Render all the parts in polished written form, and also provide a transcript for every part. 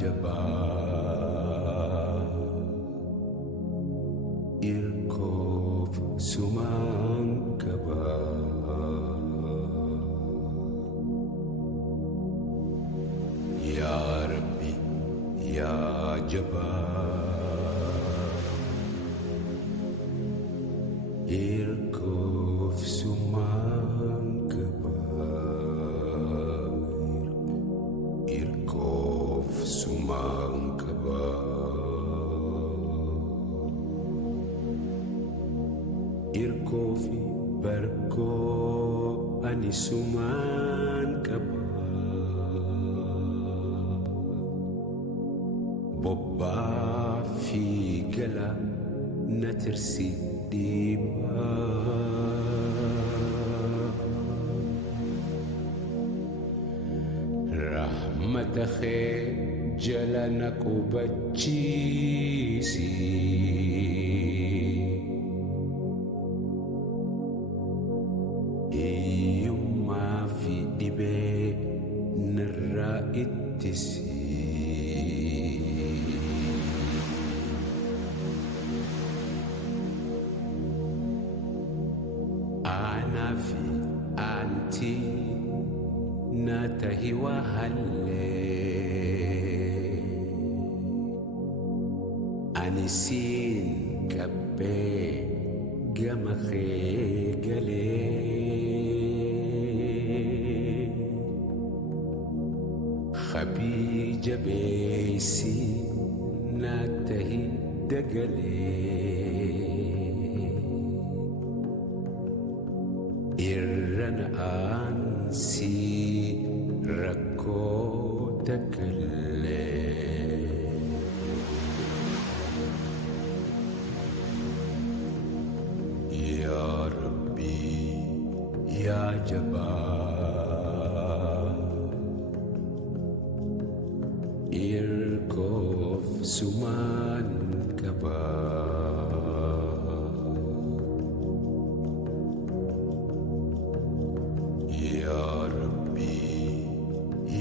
jabaa irkoof sumaan qabaa yaa Rabbi yaa jabaa irkoof sumaan qabaa irkoof sumaan qabaa irkoofi barkoo ani sumaan qabaa bobbaa fi gala na tirsi dhiibaa rahmata kee jala na qubachiisi eeyyummaa fi dhibee narraa ittisi aanaa fi aantii na tahi wahallee ani siin qabbee gama kee galee khabii jabeeysi na tahi dagalee irrana aansii rakkoo takkallee yaa Rabbi yaa jabaa irkoof sumaan qabaa yaa Rabbi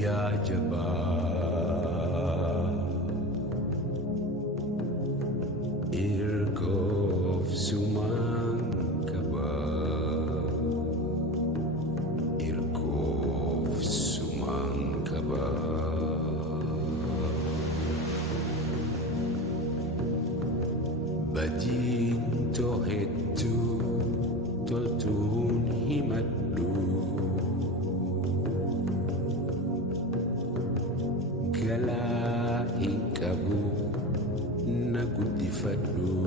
yaa jabaa irkoof sumaan qabaa irkoof sumaan qabaa badiin too hedduu toltuun himadhu galaa hin qabu na guddifadhu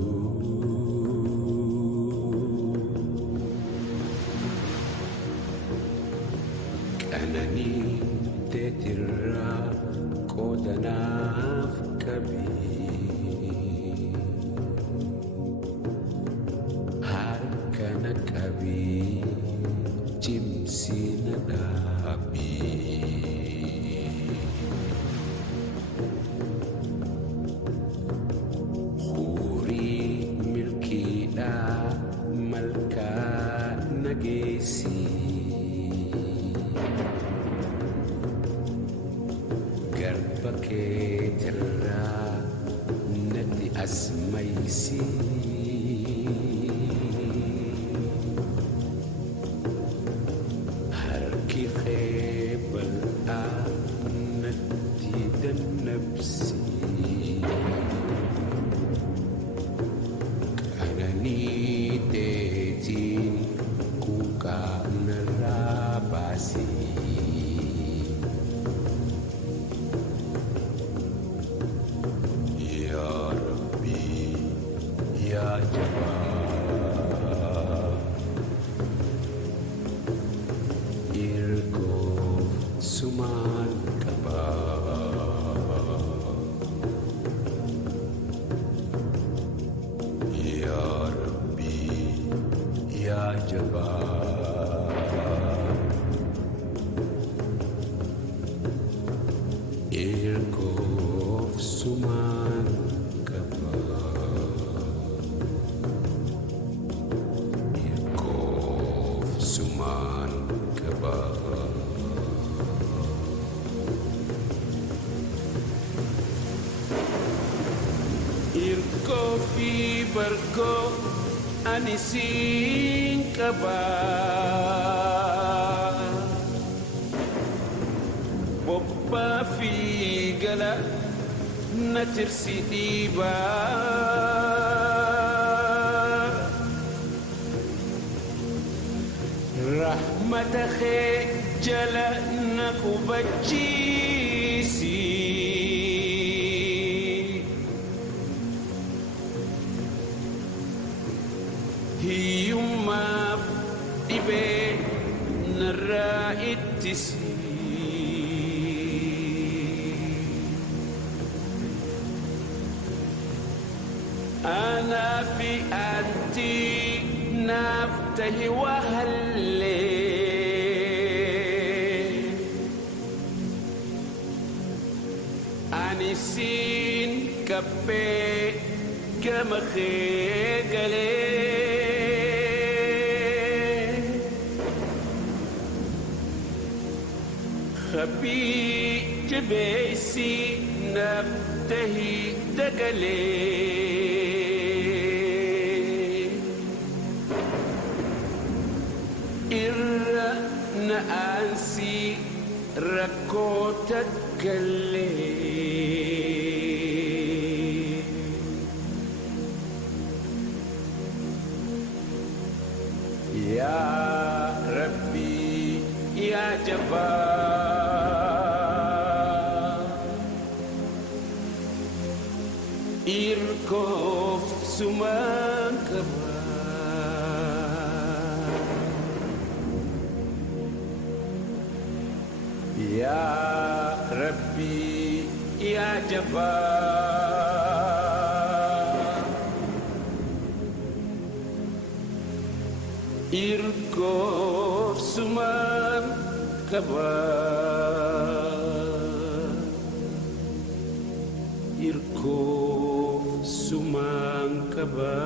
qananii teetirraa qoodanaaf qabi harkana qabi cimsina dhaabi malkaa nageessi garba keetirraa natti asmaysi harki kee bal'aa natti dannabsi qananii teetiin kuuqaa narraa baasi yaa Rabbi Irko fi barko anisin kaba Boppa fi gala natirsi diba Rahmata khe jala nakubachisi Hiyumma ibe nara ittisi Ana fi anti naftahi wahalle Anisin kape kama khegale خبي جبيسي نبتهي دقلي إر نأنسي ركوتك يا ربي يا جبار Irkof sumangkaba Ya Rabbi Ya Jabbar Irkof sumangkaba Irkof sumangkaba